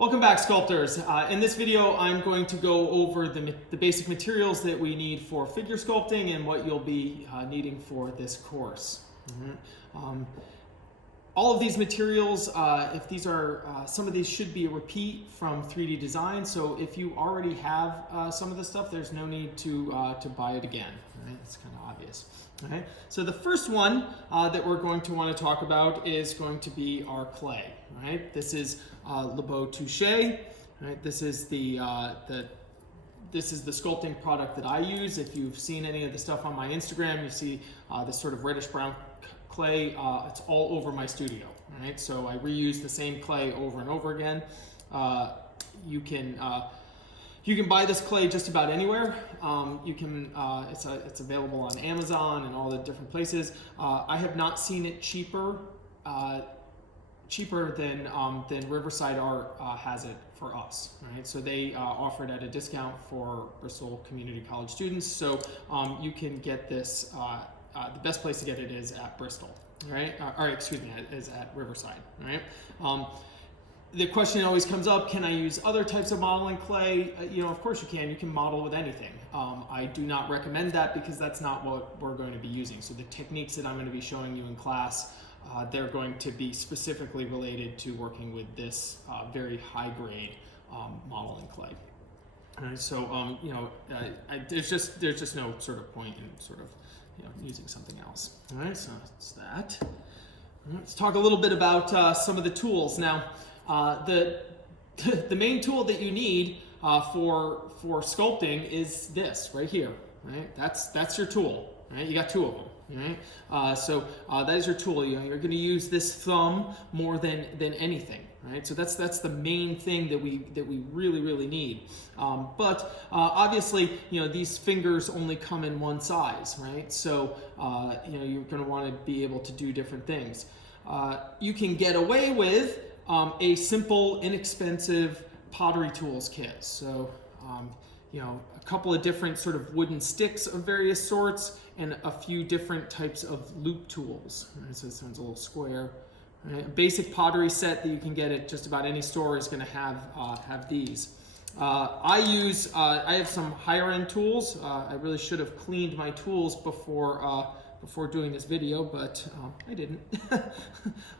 Welcome back, sculptors. In this video, I'm going to go over the basic materials that we need for figure sculpting and what you'll be needing for this course. All of these materials, if these are, some of these should be a repeat from 3D design, so if you already have some of this stuff, there's no need to buy it again. Right? It's kind of obvious. Okay? So the first one that we're going to want to talk about is going to be our clay. Right? This is Le Beau Touche. Right? This is the sculpting product that I use. If you've seen any of the stuff on my Instagram, you see this sort of reddish brown clay. It's all over my studio. Right? So I reuse the same clay over and over again. You can buy this clay just about anywhere. It's available on Amazon and all the different places. I have not seen it cheaper than Riverside Art has it for us, right? So they offer it at a discount for Bristol Community College students. So you can get this, the best place to get it is at Bristol, right? Is at Riverside, right? The question always comes up, can I use other types of modeling clay? Of course you can. You can model with anything. I do not recommend that because that's not what we're going to be using. So the techniques that I'm going to be showing you in class, they're going to be specifically related to working with this very high-grade modeling clay. All right, so there's just no sort of point in sort of using something else. All right, so that's that. All right, let's talk a little bit about some of the tools now. The main tool that you need for sculpting is this right here. Right, that's your tool. Right, you got two of them. Right, so that is your tool. You're going to use this thumb more than anything. Right, so that's the main thing that we really need. But obviously, these fingers only come in one size. Right, so you're going to want to be able to do different things. You can get away with a simple, inexpensive pottery tools kit. So, a couple of different sort of wooden sticks of various sorts and a few different types of loop tools. Right? So this one's a little square. Right? A basic pottery set that you can get at just about any store is going to have these. I have some higher end tools. I really should have cleaned my tools before doing this video, but I didn't.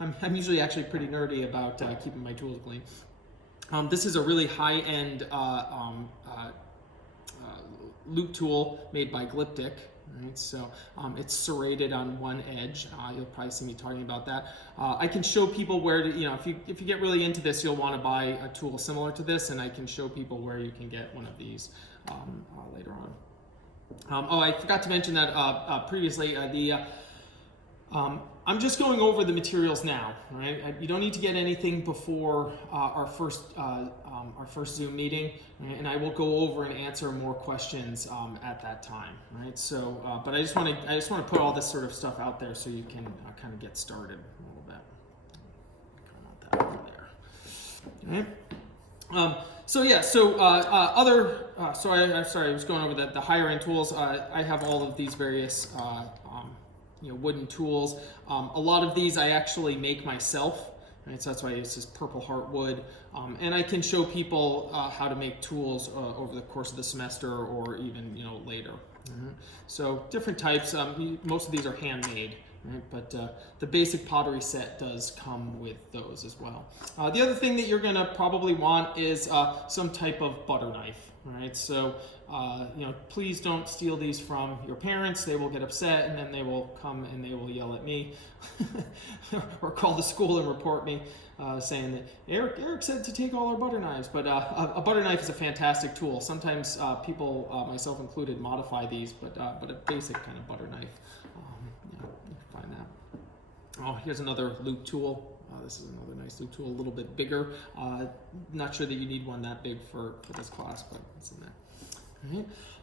I'm usually actually pretty nerdy about keeping my tools clean. This is a really high-end loop tool made by Glyptic. Right? So it's serrated on one edge. You'll probably see me talking about that. I can show people where to, if you get really into this, you'll want to buy a tool similar to this, and I can show people where you can get one of these later on. I forgot to mention that previously. I'm just going over the materials now. Right? You don't need to get anything before our first Zoom meeting, right? And I will go over and answer more questions at that time. Right? So, but I just want to put all this sort of stuff out there so you can kind of get started a little bit. I want that over there. Right? I was going over the higher end tools. I have all of these various wooden tools. A lot of these I actually make myself. Right? So that's why I use this Purple Heart wood. And I can show people how to make tools over the course of the semester or even later. Mm-hmm. So different types. Most of these are handmade. Right? But the basic pottery set does come with those as well. The other thing that you're going to probably want is some type of butter knife. Right? So please don't steal these from your parents. They will get upset, and then they will come and they will yell at me or call the school and report me saying that Eric said to take all our butter knives. But a butter knife is a fantastic tool. Sometimes people, myself included, modify these, but a basic kind of butter knife. You can find that. Oh, here's another loop tool. This is another nice loop tool, a little bit bigger. Not sure that you need one that big for this class, but it's in there.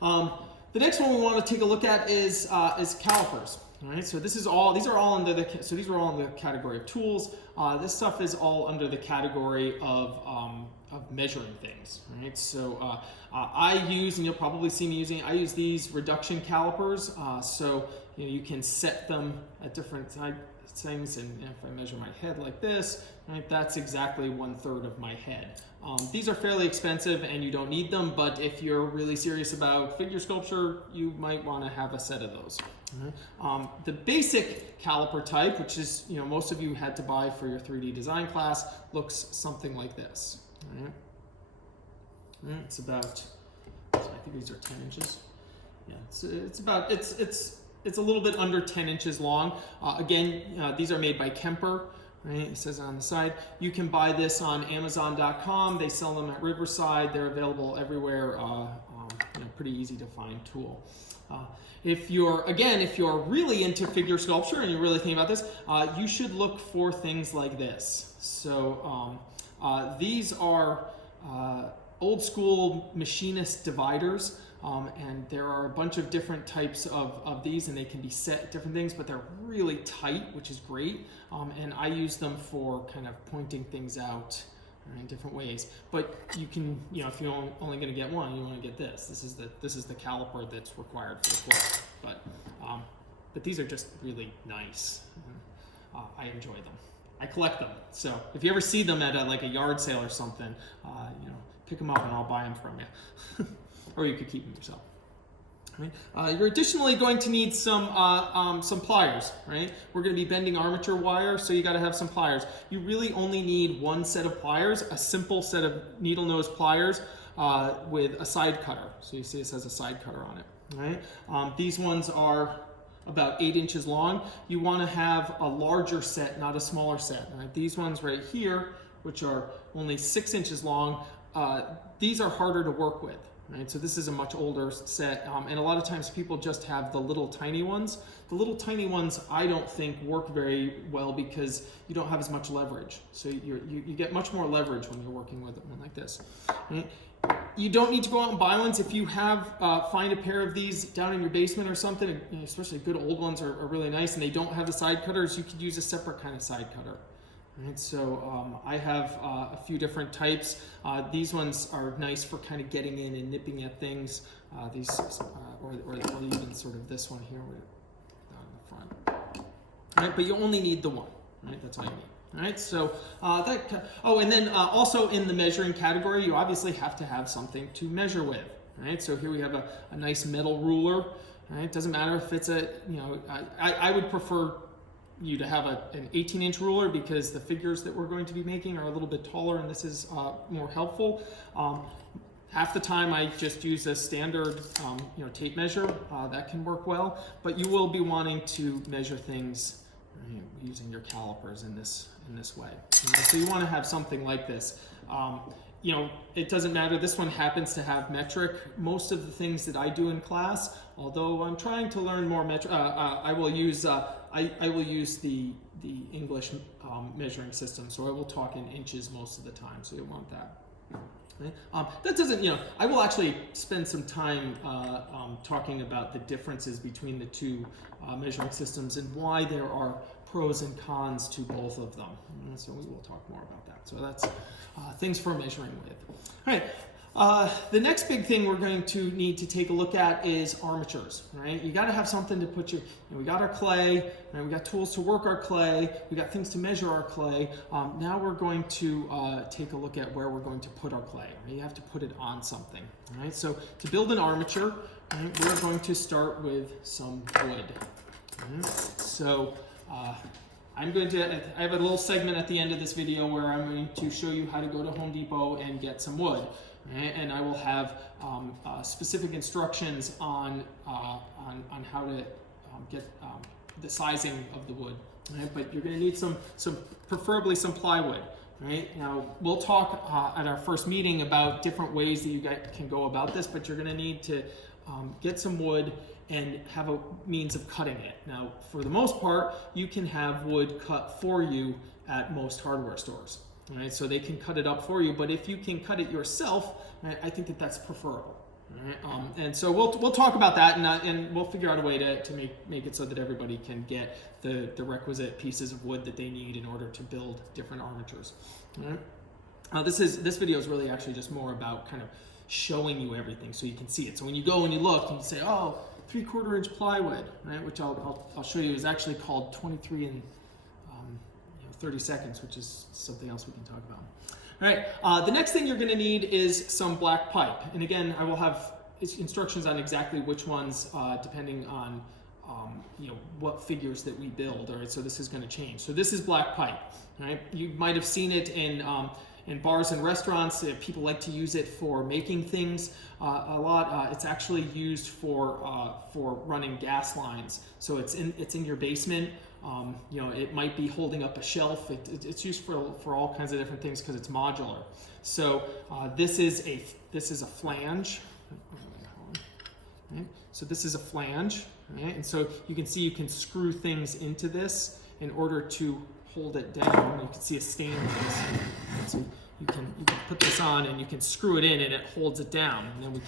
All right. The next one we want to take a look at is calipers. All right. So these are all under the category of tools. This stuff is all under the category of measuring things. Right. So I use, and you'll probably see me using, I use these reduction calipers. So you can set them at different things, and if I measure my head like this, right, that's exactly 1/3 of my head. These are fairly expensive and you don't need them, but if you're really serious about figure sculpture, you might want to have a set of those. The basic caliper type, which is most of you had to buy for your 3D design class, looks something like this. It's about, I think these are 10 inches. Yeah, it's a little bit under 10 inches long. Again, these are made by Kemper. Right, it says on the side. You can buy this on Amazon.com. They sell them at Riverside. They're available everywhere. Pretty easy to find tool. If you're really into figure sculpture and you're really thinking about this, you should look for things like this. So these are old school machinist dividers. And there are a bunch of different types of these, and they can be set at different things, but they're really tight, which is great. And I use them for kind of pointing things out in different ways. But you can, if you're only going to get one, you want to get this. This is the caliper that's required for the course. But these are just really nice. I enjoy them. I collect them. So if you ever see them at a yard sale or something, pick them up and I'll buy them from you. Or you could keep them yourself. Right? You're additionally going to need some pliers. Right? We're going to be bending armature wire, so you got to have some pliers. You really only need one set of pliers, a simple set of needle nose pliers with a side cutter. So you see this has a side cutter on it. Right? These ones are about 8 inches long. You want to have a larger set, not a smaller set. Right? These ones right here, which are only 6 inches long, these are harder to work with. Right, so this is a much older set, and a lot of times people just have the little tiny ones. The little tiny ones I don't think work very well because you don't have as much leverage. So you get much more leverage when you're working with one like this. Right? You don't need to go out and buy ones. If you have, find a pair of these down in your basement or something, especially good old ones are really nice, and they don't have the side cutters, you could use a separate kind of side cutter. Right, so I have a few different types. These ones are nice for kind of getting in and nipping at things. Or even sort of this one here down in the front. Right, but you only need the one. Right, that's all you need. All right, so and then also in the measuring category, you obviously have to have something to measure with. Right, so here we have a nice metal ruler. Right, doesn't matter if it's I would prefer you to have an 18-inch ruler because the figures that we're going to be making are a little bit taller, and this is more helpful. Half the time I just use a standard tape measure. That can work well, but you will be wanting to measure things using your calipers in this way. So you want to have something like this. It doesn't matter. This one happens to have metric. Most of the things that I do in class, although I'm trying to learn more metric, I will use the English measuring system. So I will talk in inches most of the time. So you'll want that. Okay? That doesn't, I will actually spend some time talking about the differences between the two measuring systems and why there are pros and cons to both of them. So we will talk more about that. So that's things for measuring with. All right. The next big thing we're going to need to take a look at is armatures. Right? You got to have something to put we got our clay, right? We got tools to work our clay, we got things to measure our clay. Now we're going to take a look at where we're going to put our clay. Right? You have to put it on something. Right? So to build an armature, right, we're going to start with some wood. Right? So I have a little segment at the end of this video where I'm going to show you how to go to Home Depot and get some wood. Right? And I will have specific instructions on how to get the sizing of the wood. Right? But you're going to need preferably some plywood. Right? Now we'll talk at our first meeting about different ways that you guys can go about this, but you're going to need to get some wood and have a means of cutting it. Now, for the most part, you can have wood cut for you at most hardware stores. Right? So they can cut it up for you, but if you can cut it yourself, right, I think that's preferable. Right? And so we'll talk about that, and we'll figure out a way to make it so that everybody can get the requisite pieces of wood that they need in order to build different armatures. Right? This video is really actually just more about kind of showing you everything so you can see it. So when you go and you look, you can say, oh, 3/4 inch plywood, right, which I'll show you is actually called 23 and 30 seconds, which is something else we can talk about. All right, the next thing you're going to need is some black pipe. And again, I will have instructions on exactly which ones, depending on what figures that we build. All right, so this is going to change. So this is black pipe. All right, you might have seen it in bars and restaurants. People like to use it for making things a lot. It's actually used for running gas lines. So it's in your basement. It might be holding up a shelf. It's used for all kinds of different things because it's modular. So this is a flange. Right? So this is a flange, right? And so you can see you can screw things into this in order to hold it down. You can see a stand like this. So you can put this on and you can screw it in and it holds it down. And then we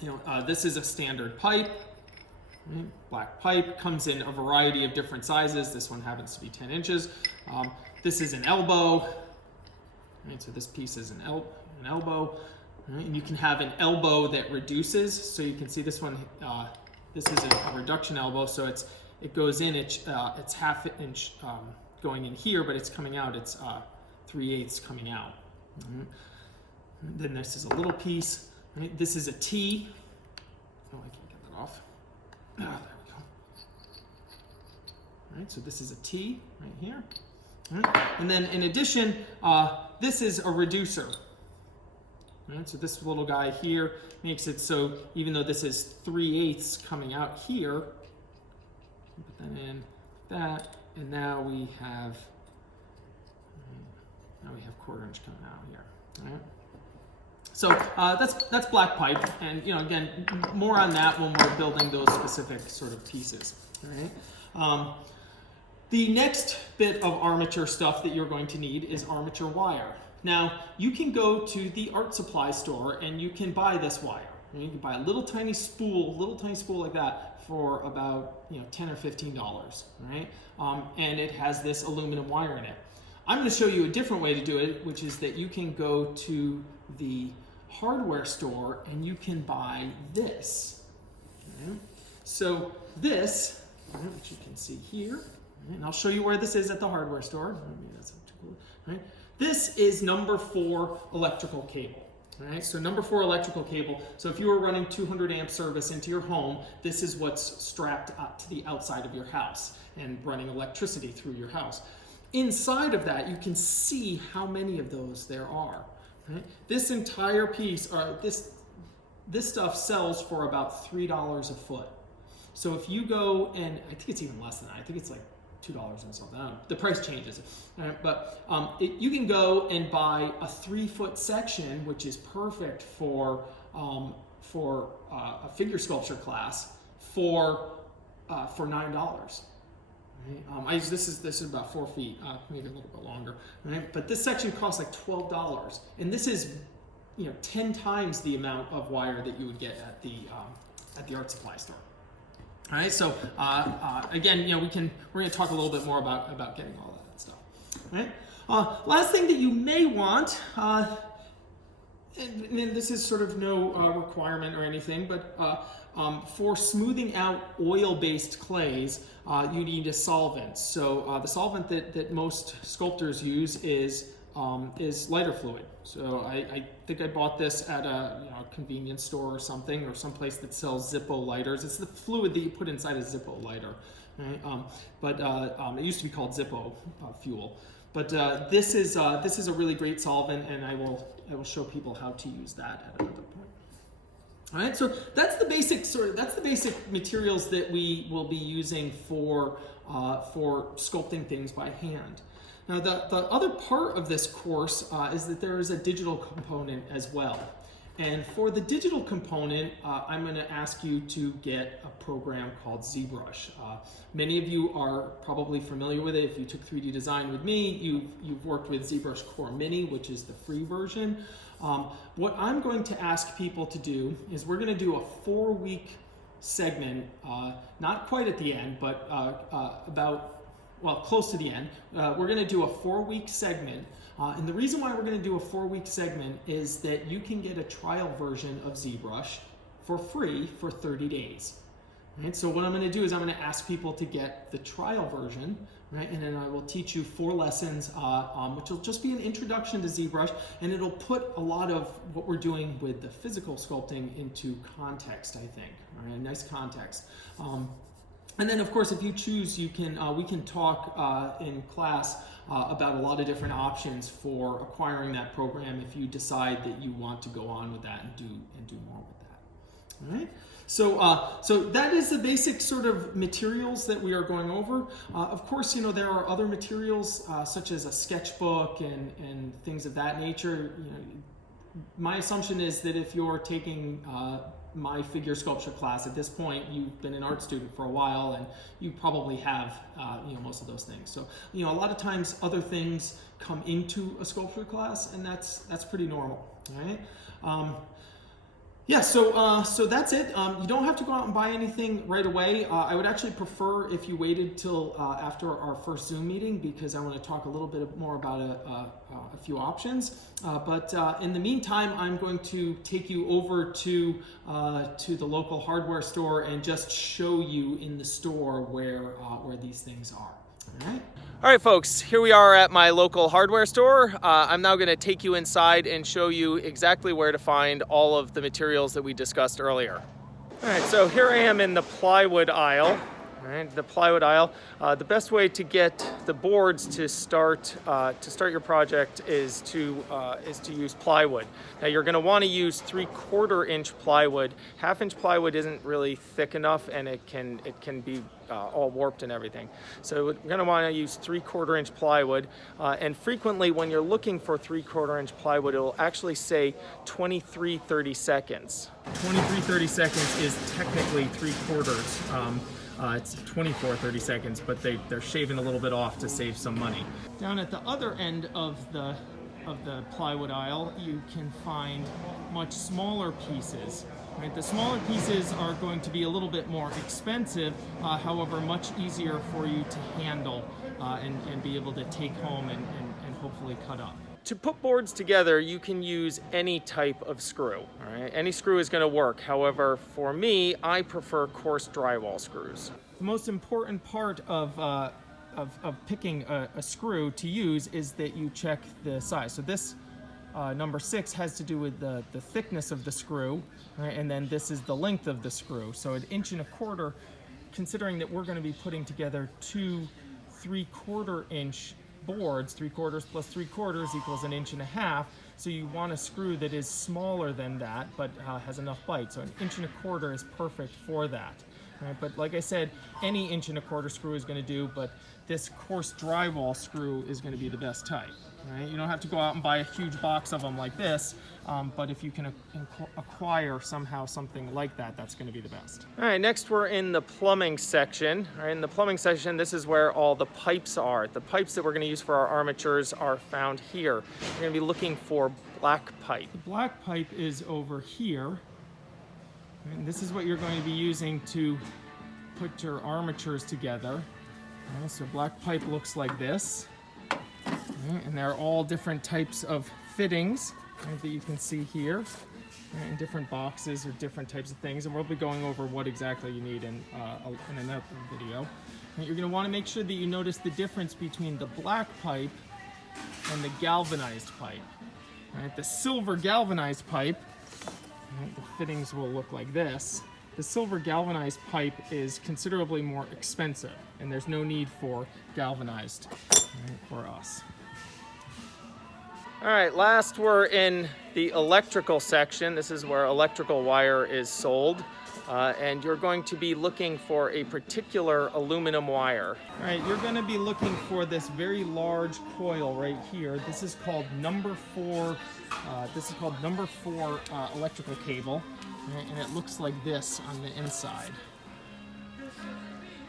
can, this is a standard pipe. Right? Black pipe comes in a variety of different sizes. This one happens to be 10 inches. This is an elbow. Right? So this piece is an elbow. Right? And you can have an elbow that reduces. So you can see this one. This is a reduction elbow. So it goes in. It's 1/2 inch going in here, but it's coming out. It's 3/8 coming out. Mm-hmm. Then this is a little piece. Right? This is a T. Oh, I can't get that off. There we go. All right, so this is a T right here. All right. And then in addition, this is a reducer. All right, so this little guy here makes it so even though this is 3/8 coming out here, put that in, that, and now we have 1/4 inch coming out here. All right. So that's black pipe, and again, more on that when we're building those specific sort of pieces. All right. The next bit of armature stuff that you're going to need is armature wire. Now you can go to the art supply store and you can buy this wire. And you can buy a little tiny spool like that for about $10 or $15, right? And it has this aluminum wire in it. I'm going to show you a different way to do it, which is that you can go to the hardware store and you can buy this. Okay? So this, which you can see here, and I'll show you where this is at the hardware store. Maybe that's not too cool. Right? This is number 4 electrical cable. Right? So number 4 electrical cable. So if you were running 200 amp service into your home, this is what's strapped up to the outside of your house and running electricity through your house. Inside of that, you can see how many of those there are. Right? This entire piece, this stuff sells for about $3 a foot. So if you go and, I think it's even less than that, I think it's like $2 and something. I don't know. The price changes. Right? But you can go and buy a 3-foot section, which is perfect for a figure sculpture class for $9. Right? This is about 4 feet, maybe a little bit longer. Right? But this section costs like $12, and this is 10 times the amount of wire that you would get at the art supply store. All right, so again, we're going to talk a little bit more about getting all that stuff. All right. Last thing that you may want, and this is sort of no requirement or anything, but for smoothing out oil-based clays, you need a solvent. So the solvent that most sculptors use is lighter fluid. So I think I bought this at a convenience store or something, or someplace that sells Zippo lighters. It's the fluid that you put inside a Zippo lighter, right? But it used to be called Zippo fuel. But this is a really great solvent, and I will show people how to use that at another point. All right, so that's the basic materials that we will be using for sculpting things by hand. Now, the other part of this course is that there is a digital component as well. And for the digital component, I'm going to ask you to get a program called ZBrush. Many of you are probably familiar with it. If you took 3D design with me, you've worked with ZBrush Core Mini, which is the free version. What I'm going to ask people to do is we're going to do a 4-week segment, not quite at the end, but close to the end. We're going to do a 4-week segment. And the reason why we're going to do a 4-week segment is that you can get a trial version of ZBrush for free for 30 days. Right? So what I'm going to do is I'm going to ask people to get the trial version, right? And then I will teach you 4 lessons, which will just be an introduction to ZBrush, and it'll put a lot of what we're doing with the physical sculpting into context, I think, right? A nice context. And then, of course, if you choose, you can we can talk in class about a lot of different options for acquiring that program if you decide that you want to go on with that and do more with that. All right. So that is the basic sort of materials that we are going over. Of course, you know, there are other materials such as a sketchbook and things of that nature. You know, my assumption is that if you're taking my figure sculpture class at this point, you've been an art student for a while and you probably have you know, most of those things. So, you know, a lot of times other things come into a sculpture class, and that's pretty normal, right? Yeah, so that's it. You don't have to go out and buy anything right away. I would actually prefer if you waited till after our first Zoom meeting, because I want to talk a little bit more about a few options. But in the meantime, I'm going to take you over to the local hardware store and just show you in the store where these things are. All right. All right, folks, here we are at my local hardware store. I'm now going to take you inside and show you exactly where to find all of the materials that we discussed earlier. All right, so here I am in the plywood aisle. All right, the plywood aisle. The best way to get the boards to start your project is to use plywood. Now you're going to want to use 3/4 inch plywood. 1/2 inch plywood isn't really thick enough, and it can be all warped and everything. So we're going to want to use 3/4 inch plywood, and frequently when you're looking for 3/4 inch plywood, it will actually say 23/30 seconds. 23/30 seconds is technically 3/4. It's 24/30 seconds, but they're shaving a little bit off to save some money. Down at the other end of the plywood aisle, you can find much smaller pieces. Right? The smaller pieces are going to be a little bit more expensive, however, much easier for you to handle and be able to take home and hopefully cut up. To put boards together, you can use any type of screw. All right? Any screw is going to work. However, for me, I prefer coarse drywall screws. The most important part of picking a screw to use is that you check the size. So this number 6 has to do with the thickness of the screw, right? And then this is the length of the screw. So 1 1/4 inch, considering that we're going to be putting together 2 3/4 inch boards, 3/4 plus 3/4 equals 1.5 inches. So you want a screw that is smaller than that, but has enough bite. So 1.25 inches is perfect for that. Right? But like I said, any 1.25 inch screw is going to do, but this coarse drywall screw is going to be the best type. Right? You don't have to go out and buy a huge box of them like this, but if you can acquire somehow something like that, that's going to be the best. All right, next we're in the plumbing section. All right, in the plumbing section, this is where all the pipes are. The pipes that we're going to use for our armatures are found here. We're going to be looking for black pipe. The black pipe is over here, and this is what you're going to be using to put your armatures together. Right, so black pipe looks like this. Right, and there are all different types of fittings, right, that you can see here, right, in different boxes or different types of things, and we'll be going over what exactly you need in another video. Right, you're going to want to make sure that you notice the difference between the black pipe and the galvanized pipe. Right, the silver galvanized pipe, right, the fittings will look like this. The silver galvanized pipe is considerably more expensive, and there's no need for galvanized, right, for us. All right, last we're in the electrical section. This is where electrical wire is sold, and you're going to be looking for a particular aluminum wire. All right, you're going to be looking for this very large coil right here. This is called number 4. This is called number 4 electrical cable, right, and it looks like this on the inside.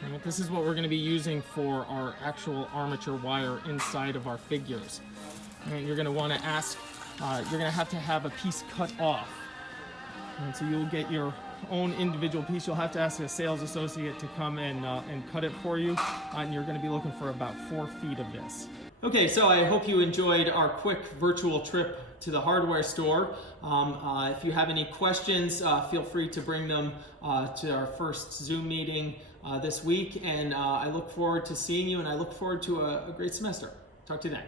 And this is what we're going to be using for our actual armature wire inside of our figures. And you're going to want to ask, you're going to have a piece cut off. And so you'll get your own individual piece. You'll have to ask a sales associate to come and cut it for you. And you're going to be looking for about 4 feet of this. Okay, so I hope you enjoyed our quick virtual trip to the hardware store. If you have any questions, feel free to bring them to our first Zoom meeting this week, and I look forward to seeing you, and I look forward to a great semester. Talk to you then.